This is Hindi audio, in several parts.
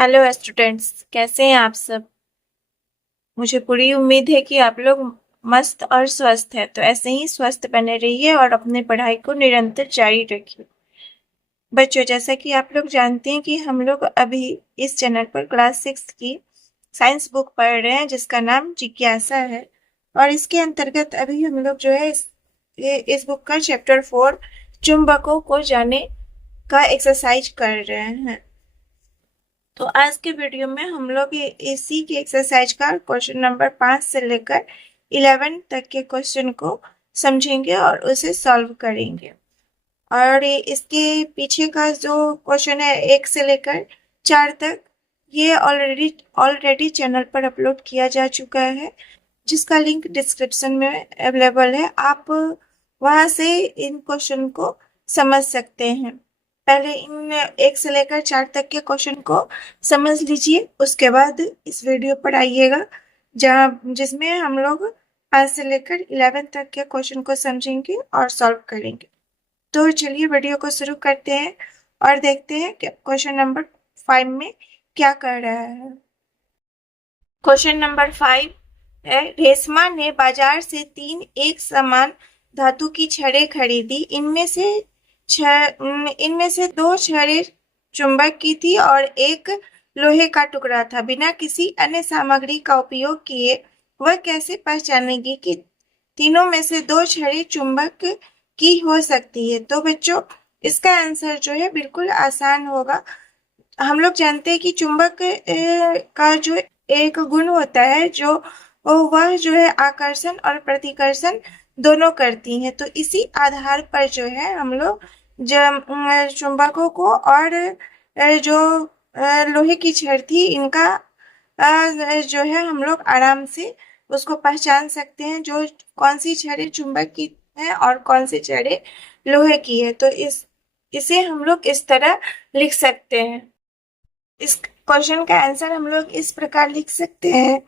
हेलो स्टूडेंट्स, कैसे हैं आप सब। मुझे पूरी उम्मीद है कि आप लोग मस्त और स्वस्थ हैं। तो ऐसे ही स्वस्थ बने रहिए और अपनी पढ़ाई को निरंतर जारी रखिए। बच्चों, जैसा कि आप लोग जानते हैं कि हम लोग अभी इस चैनल पर क्लास 6 की साइंस बुक पढ़ रहे हैं जिसका नाम जिज्ञासा है। और इसके अंतर्गत अभी हम लोग जो है इस बुक का चैप्टर 4 चुंबकों को जाने का एक्सरसाइज कर रहे हैं। तो आज के वीडियो में हम लोग इसी के एक्सरसाइज का क्वेश्चन नंबर 5 से लेकर 11 तक के क्वेश्चन को समझेंगे और उसे सॉल्व करेंगे। और इसके पीछे का जो क्वेश्चन है 1 से लेकर 4 तक, ये ऑलरेडी चैनल पर अपलोड किया जा चुका है, जिसका लिंक डिस्क्रिप्शन में अवेलेबल है। आप वहां से इन क्वेश्चन को समझ सकते हैं। पहले इन 1 से लेकर 4 तक के क्वेश्चन को समझ लीजिए, उसके बाद इस वीडियो पर आइएगा जिसमें हम लोग 5 से लेकर 11 तक के क्वेश्चन को समझेंगे और सॉल्व करेंगे। तो चलिए वीडियो को शुरू करते हैं और देखते हैं कि क्वेश्चन नंबर 5 में क्या कर रहा है। क्वेश्चन नंबर 5 है, रेशमा ने बाजार से 3 एक समान धातु की छड़ें खरीदी। इनमें से 2 छड़ें चुंबक की थी और एक लोहे का टुकड़ा था। बिना किसी अन्य सामग्री का उपयोग किए वह कैसे पहचानेगी कि तीनों में से 2 छड़ें चुंबक की हो सकती है। तो बच्चों, इसका आंसर जो है बिल्कुल आसान होगा। हम लोग जानते हैं कि चुंबक का जो एक गुण होता है, जो वह जो है आकर्षण और प्रतिकर्षण दोनों करती हैं। तो इसी आधार पर जो है हम लोग चुंबकों को और जो लोहे की छड़ थी, इनका जो है हम लोग आराम से उसको पहचान सकते हैं, जो कौन सी छड़ें चुंबक की है और कौन सी छड़ें लोहे की है। तो इसे हम लोग इस तरह लिख सकते हैं। इस क्वेश्चन का आंसर हम लोग इस प्रकार लिख सकते हैं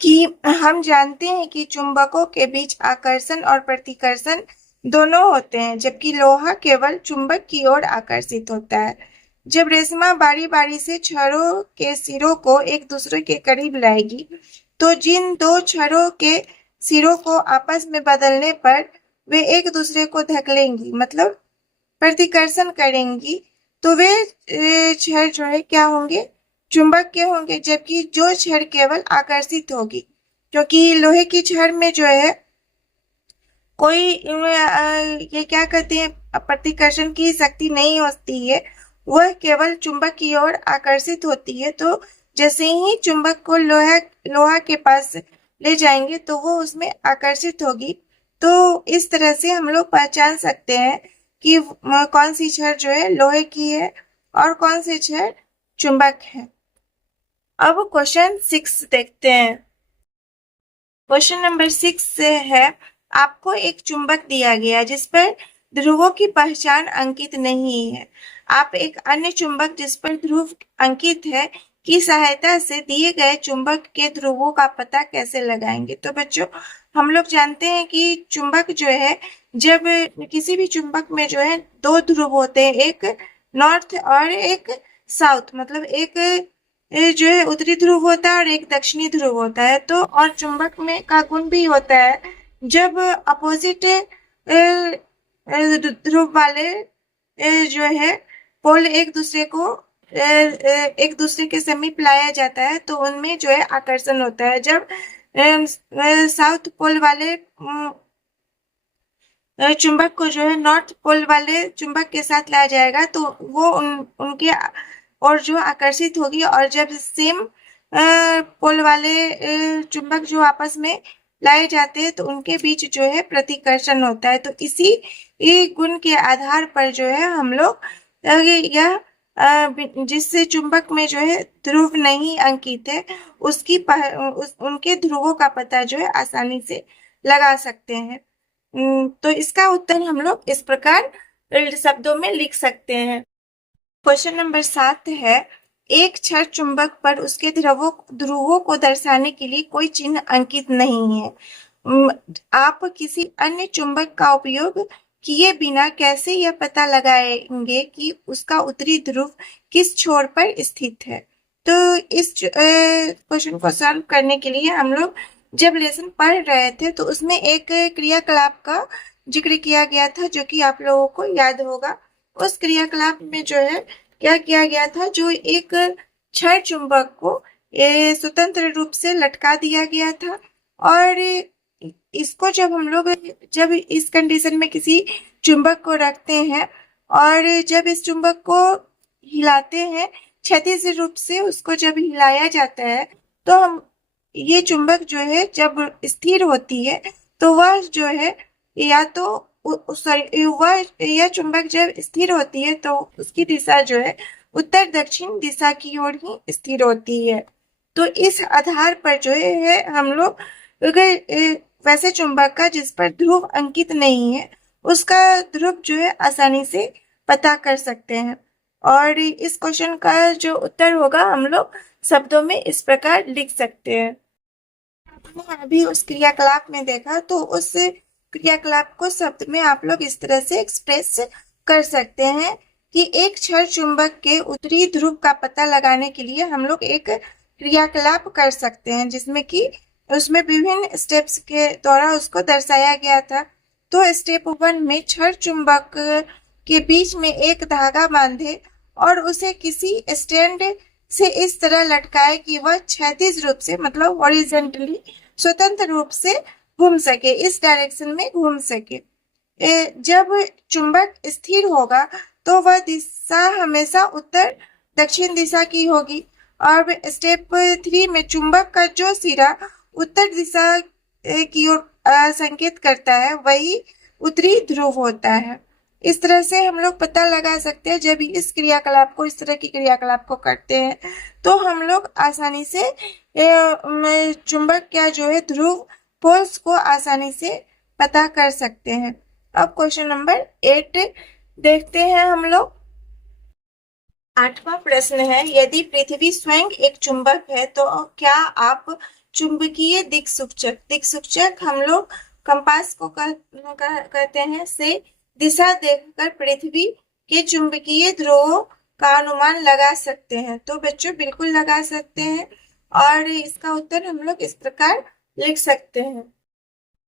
कि हम जानते हैं कि चुंबकों के बीच आकर्षण और प्रतिकर्षण दोनों होते हैं, जबकि लोहा केवल चुंबक की ओर आकर्षित होता है। जब रेशमा बारी बारी से छड़ों के सिरों को एक दूसरे के करीब लाएगी, तो जिन 2 छड़ों के सिरों को आपस में बदलने पर वे एक दूसरे को धकेलेंगी, मतलब प्रतिकर्षण करेंगी, तो वे छड़ जो है क्या होंगे, चुंबक के होंगे। जबकि जो छड़ केवल आकर्षित होगी, क्योंकि लोहे की छड़ में जो है कोई ये क्या कहते हैं, प्रतिकर्षण की शक्ति नहीं होती है, वह केवल चुंबक की ओर आकर्षित होती है। तो जैसे ही चुंबक को लोहा के पास ले जाएंगे तो वो उसमें आकर्षित होगी। तो इस तरह से हम लोग पहचान सकते हैं कि कौन सी छड़ जो है लोहे की है और कौन सी छड़ चुंबक है। अब क्वेश्चन 6 देखते हैं। क्वेश्चन नंबर 6 से है, आपको एक चुंबक दिया गया जिस पर ध्रुवों की पहचान अंकित नहीं है। आप एक अन्य चुंबक जिस पर ध्रुव अंकित है की सहायता से दिए गए चुंबक के ध्रुवों का पता कैसे लगाएंगे। तो बच्चों, हम लोग जानते हैं कि चुंबक जो है, जब किसी भी चुंबक में जो है 2 ध्रुव होते हैं, एक नॉर्थ और एक साउथ, मतलब एक जो है उत्तरी ध्रुव होता है और एक दक्षिणी ध्रुव होता है। तो और चुंबक में का गुण भी होता है, जब अपोजिट ध्रुव वाले जो है पोल एक दूसरे के समीप लाया जाता है, तो उनमें जो है आकर्षण होता है। जब साउथ पोल वाले चुंबक को जो है नॉर्थ पोल वाले चुंबक के साथ लाया जाएगा, तो वो उनके और जो आकर्षित होगी। और जब सेम पोल वाले चुंबक जो आपस में लाए जाते हैं, तो उनके बीच जो है प्रतिकर्षण होता है। तो इसी गुण के आधार पर जो है हम लोग यह जिससे चुंबक में जो है ध्रुव नहीं अंकित है, उनके ध्रुवों का पता जो है आसानी से लगा सकते हैं। तो इसका उत्तर हम लोग इस प्रकार शब्दों में लिख सकते हैं। क्वेश्चन नंबर 7 है, एक क्षण चुंबक पर उसके ध्रुवों को दर्शाने के लिए कोई चिन्ह अंकित नहीं है। आप किसी अन्य चुंबक का उपयोग किए बिना कैसे यह पता लगाएंगे कि उसका उत्तरी ध्रुव किस छोर पर स्थित है। तो इस क्वेश्चन को सॉल्व करने के लिए हम लोग जब लेसन पढ़ रहे थे तो उसमें एक क्रियाकलाप का जिक्र किया गया था जो कि आप लोगों को याद होगा। उस क्रियाकलाप में जो है क्या किया गया था, जो एक क्षण चुंबक को स्वतंत्र रूप से लटका दिया गया था और इसको जब इस कंडीशन में किसी चुंबक को रखते हैं और जब इस चुंबक को हिलाते हैं, क्षैतिज रूप से उसको जब हिलाया जाता है तो हम ये चुंबक जो है जब स्थिर होती है तो वह जो है या तो सॉरी वह यह चुंबक जब स्थिर होती है तो उसकी दिशा जो है उत्तर दक्षिण दिशा की ओर ही स्थिर होती है। तो इस आधार पर जो है हम लोग अगर वैसे चुंबक का जिस पर ध्रुव अंकित नहीं है उसका ध्रुव जो है आसानी से पता कर सकते हैं। और इस क्वेश्चन का जो उत्तर होगा हम लोग शब्दों में इस प्रकार लिख सकते हैं। आपने अभी उस क्रियाकलाप में देखा तो उस क्रियाकलाप को शब्द में आप लोग इस तरह से एक्सप्रेस कर सकते हैं कि एक क्षण चुंबक के उत्तरी ध्रुव का पता लगाने के लिए हम लोग एक क्रियाकलाप कर सकते हैं जिसमें कि उसमें विभिन्न स्टेप्स के द्वारा उसको दर्शाया गया था। तो स्टेप 1 में क्षण चुंबक के बीच में एक धागा बांधे और उसे किसी स्टैंड से इस तरह लटकाए कि वह क्षैतिज रूप से मतलब हॉरिजॉन्टली स्वतंत्र रूप से घूम सके, इस डायरेक्शन में घूम सके। जब चुंबक स्थिर होगा तो वह दिशा हमेशा उत्तर दक्षिण दिशा की होगी। और स्टेप 3 में चुंबक का जो सिरा उत्तर दिशा की ओर संकेत करता है वही उत्तरी ध्रुव होता है। इस तरह से हम लोग पता लगा सकते हैं जब इस क्रियाकलाप को इस तरह की क्रियाकलाप को करते हैं तो हम लोग आसानी से चुंबक का जो है ध्रुव पोल्स को आसानी से पता कर सकते हैं। अब क्वेश्चन नंबर 8 देखते हैं हम लोग। 8वां प्रश्न है, यदि पृथ्वी स्वयं एक चुंबक है तो क्या आप चुंबकीय दिक्सूचक हम लोग कंपास को कहते हैं से दिशा देखकर पृथ्वी के चुंबकीय ध्रुवों का अनुमान लगा सकते हैं? तो बच्चों बिल्कुल लगा सकते हैं और इसका उत्तर हम लोग इस प्रकार लिख सकते हैं।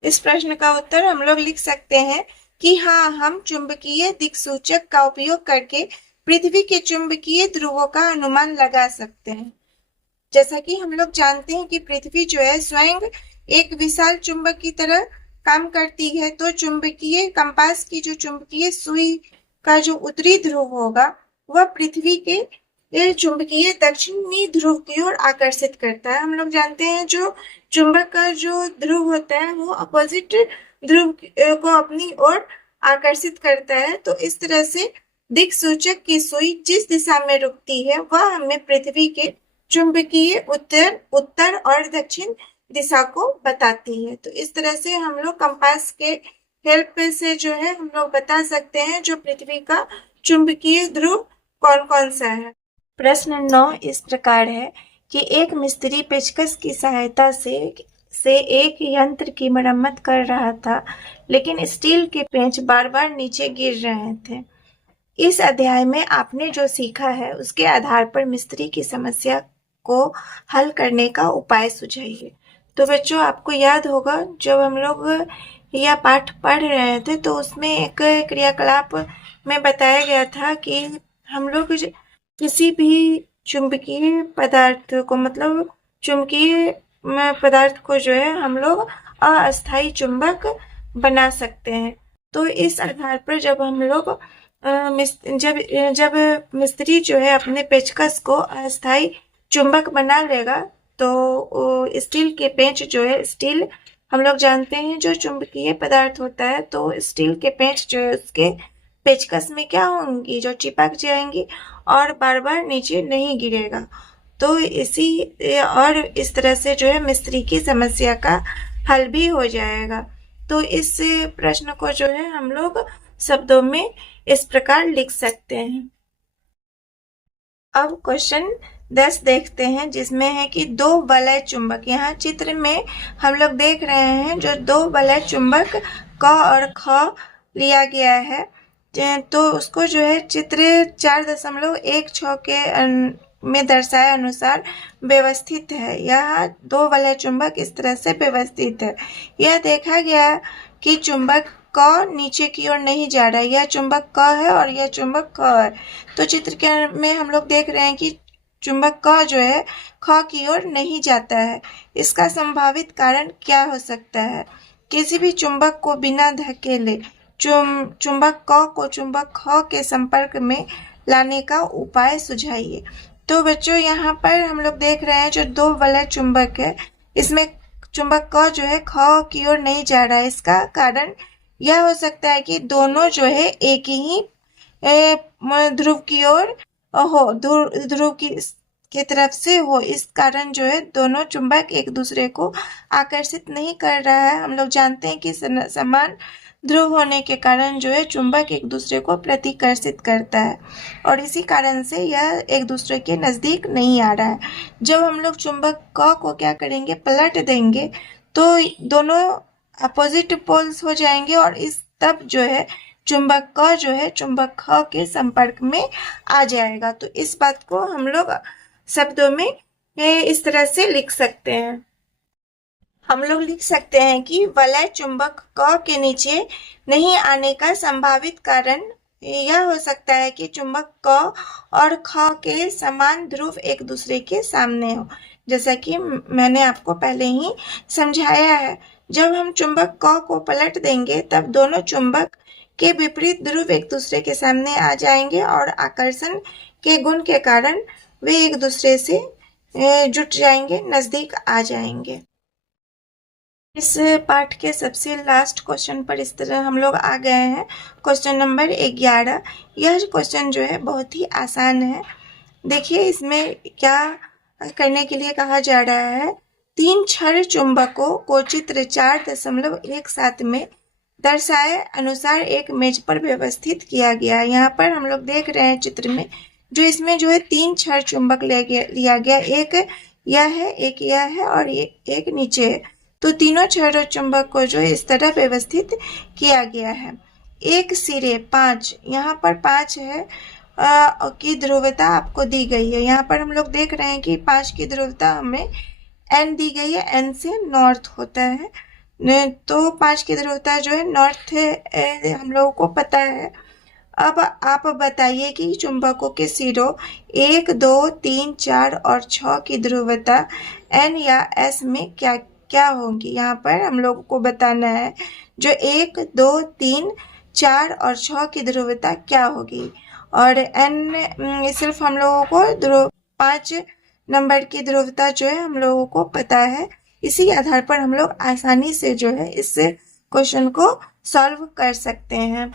इस प्रश्न का उत्तर हम लोग लिख सकते हैं कि हाँ, हम चुंबकीय दिक्सूचक का उपयोग करके पृथ्वी के चुंबकीय ध्रुवों का अनुमान लगा सकते हैं। जैसा कि हम लोग जानते हैं कि पृथ्वी जो है स्वयं एक विशाल चुंबक की तरह काम करती है, तो चुंबकीय कंपास की जो चुंबकीय सुई का जो उत्तरी ध्रुव होगा वह पृथ्वी के चुंबकीय दक्षिणी ध्रुव की ओर आकर्षित करता है। हम लोग जानते हैं जो चुंबक का जो ध्रुव होता है वो अपोजिट ध्रुव को अपनी ओर आकर्षित करता है। तो इस तरह से दिक्सूचक की सुई जिस दिशा में रुकती है वह हमें पृथ्वी के चुंबकीय उत्तर और दक्षिण दिशा को बताती है। तो इस तरह से हम लोग कंपास के हेल्प से जो है हम लोग बता सकते हैं जो पृथ्वी का चुंबकीय ध्रुव कौन कौन सा है। प्रश्न 9 इस प्रकार है कि एक मिस्त्री पेचकस की सहायता से एक यंत्र की मरम्मत कर रहा था, लेकिन स्टील के पेंच बार बार नीचे गिर रहे थे। इस अध्याय में आपने जो सीखा है उसके आधार पर मिस्त्री की समस्या को हल करने का उपाय सुझाइए। तो बच्चों आपको याद होगा जब हम लोग यह पाठ पढ़ रहे थे तो उसमें एक क्रियाकलाप में बताया गया था कि हम लोग किसी भी चुंबकीय पदार्थ को मतलब चुंबकीय पदार्थ को जो है हम लोग अस्थायी चुंबक बना सकते हैं। तो इस आधार पर जब हम लोग जब मिस्त्री जो है अपने पेचकस को अस्थायी चुंबक बना लेगा तो स्टील के पेंच जो है, स्टील हम लोग जानते हैं जो चुंबकीय पदार्थ होता है, तो स्टील के पेंच जो है उसके पेचकस में क्या होंगी, जो चिपक जाएंगी और बार बार नीचे नहीं गिरेगा। तो इस तरह से जो है मिस्त्री की समस्या का हल भी हो जाएगा। तो इस प्रश्न को जो है हम लोग शब्दों में इस प्रकार लिख सकते हैं। अब क्वेश्चन 10 देखते हैं जिसमें है कि दो वलय चुंबक, यहाँ चित्र में हम लोग देख रहे हैं जो दो वलय चुंबक क और ख लिया गया है। तो उसको जो है चित्र 4.16 में दर्शाए अनुसार व्यवस्थित है। यह दो वलय चुंबक इस तरह से व्यवस्थित है। यह देखा गया कि चुंबक क नीचे की ओर नहीं जा रहा है, यह चुंबक क है और यह चुंबक ख है। तो चित्र के में हम लोग देख रहे हैं कि चुंबक क जो है ख की ओर नहीं जाता है। इसका संभावित कारण क्या हो सकता है? किसी भी चुंबक को बिना धकेले चुंबक क को चुंबक ख के संपर्क में लाने का उपाय सुझाइए। तो बच्चों यहाँ पर हम लोग देख रहे हैं जो दो वलय चुंबक है, इसमें चुंबक क जो है ख की ओर नहीं जा रहा है। इसका कारण यह हो सकता है कि दोनों जो है एक ही ध्रुव की ओर हो, ध्रुव की तरफ से हो। इस कारण जो है दोनों चुंबक एक दूसरे को आकर्षित नहीं कर रहा है। हम लोग जानते हैं कि समान ध्रुव होने के कारण जो है चुंबक एक दूसरे को प्रतिकर्षित करता है और इसी कारण से यह एक दूसरे के नजदीक नहीं आ रहा है। जब हम लोग चुंबक क को क्या करेंगे, पलट देंगे, तो दोनों अपोजिट पोल्स हो जाएंगे और इस तब जो है चुंबक क जो है चुंबक ख के संपर्क में आ जाएगा। तो इस बात को हम लोग शब्दों में इस तरह से लिख सकते हैं। हम लोग लिख सकते हैं कि वलय चुंबक क के नीचे नहीं आने का संभावित कारण यह हो सकता है कि चुंबक क और ख के समान ध्रुव एक दूसरे के सामने हो, जैसा कि मैंने आपको पहले ही समझाया है। जब हम चुंबक क को पलट देंगे तब दोनों चुंबक के विपरीत ध्रुव एक दूसरे के सामने आ जाएंगे और आकर्षण के गुण के कारण वे एक दूसरे से जुट जाएंगे, नजदीक आ जाएंगे। इस पाठ के सबसे लास्ट क्वेश्चन पर इस तरह हम लोग आ गए हैं, क्वेश्चन नंबर 11। यह क्वेश्चन जो है बहुत ही आसान है। देखिए इसमें क्या करने के लिए कहा जा रहा है। 3 क्षण चुंबकों को चित्र 4.17 में दर्शाए अनुसार एक मेज पर व्यवस्थित किया गया। यहाँ पर हम लोग देख रहे हैं चित्र में जो इसमें जो है 3 क्षण चुंबक लिया गया, एक यह है, एक यह है और एक नीचे है। तो तीनों क्षण चुंबक को जो इस तरह व्यवस्थित किया गया है। एक सिरे 5, यहाँ पर 5 है की ध्रुवता आपको दी गई है। यहाँ पर हम लोग देख रहे हैं कि 5 की ध्रुवता हमें एन दी गई है, एन से नॉर्थ होता है। तो 5 की ध्रुवता जो है नॉर्थ है, हम लोगों को पता है। अब आप बताइए कि चुंबकों के सिरों 1, 2, 3, 4 और 6 की ध्रुवता एन या एस में क्या क्या होगी। यहाँ पर हम लोगों को बताना है जो 1, 2, 3, 4 और 6 की ध्रुवता क्या होगी। और एन सिर्फ हम लोगों को 5 नंबर की ध्रुवता जो है हम लोगों को पता है। इसी आधार पर हम लोग आसानी से जो है इस क्वेश्चन को सॉल्व कर सकते हैं।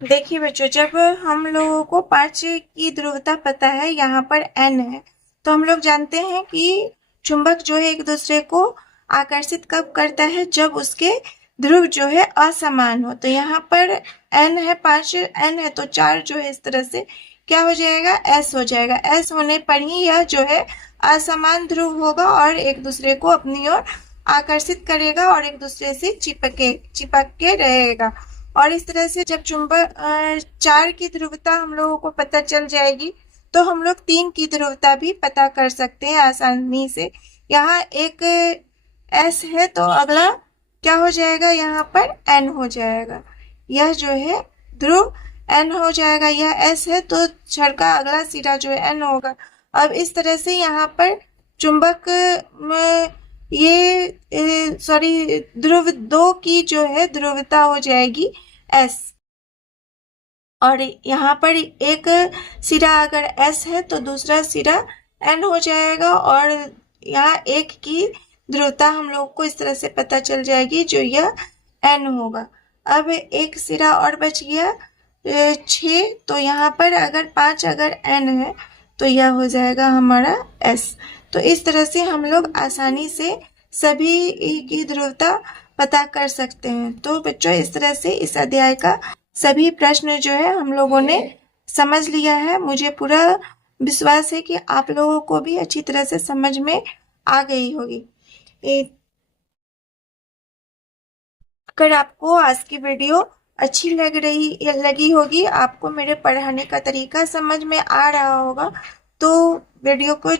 देखिए बच्चों, जब हम लोगों को 5 की ध्रुवता पता है, यहाँ पर एन है, तो हम लोग जानते हैं कि चुंबक जो है एक दूसरे को आकर्षित कब करता है, जब उसके ध्रुव जो है असमान हो। तो यहाँ पर एन है, 5 एन है, तो 4 जो है इस तरह से क्या हो जाएगा, एस हो जाएगा। एस होने पर ही यह जो है असमान ध्रुव होगा और एक दूसरे को अपनी ओर आकर्षित करेगा और एक दूसरे से चिपक के रहेगा। और इस तरह से जब चुंबक 4 की ध्रुवता हम लोगों को पता चल जाएगी तो हम लोग 3 की ध्रुवता भी पता कर सकते हैं आसानी से। यहाँ एक एस है तो अगला क्या हो जाएगा, यहाँ पर एन हो जाएगा। यह जो है ध्रुव एन हो जाएगा, यह एस है तो क्षण का अगला सिरा जो है एन होगा। अब इस तरह से यहाँ पर चुंबक में ये ध्रुव 2 की जो है ध्रुवता हो जाएगी एस। और यहाँ पर एक सिरा अगर एस है तो दूसरा सिरा एन हो जाएगा और यहाँ एक की ध्रुवता हम लोग को इस तरह से पता चल जाएगी जो यह एन होगा। अब एक सिरा और बच गया 6, तो यहाँ पर अगर 5 अगर एन है तो यह हो जाएगा हमारा एस। तो इस तरह से हम लोग आसानी से सभी की ध्रुवता पता कर सकते हैं। तो बच्चों इस तरह से इस अध्याय का सभी प्रश्न जो है हम लोगों ने समझ लिया है। मुझे पूरा विश्वास है कि आप लोगों को भी अच्छी तरह से समझ में आ गई होगी। अगर आपको आज की वीडियो अच्छी लगी होगी, आपको मेरे पढ़ाने का तरीका समझ में आ रहा होगा, तो वीडियो को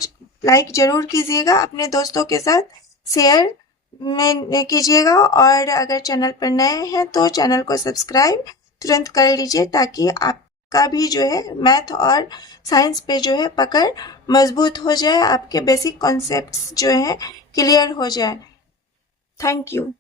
लाइक जरूर कीजिएगा, अपने दोस्तों के साथ शेयर में कीजिएगा, और अगर चैनल पर नए हैं तो चैनल को सब्सक्राइब तुरंत कर लीजिए, ताकि आपका भी जो है मैथ और साइंस पे जो है पकड़ मजबूत हो जाए, आपके बेसिक कॉन्सेप्ट्स जो है क्लियर हो जाए। Thank you.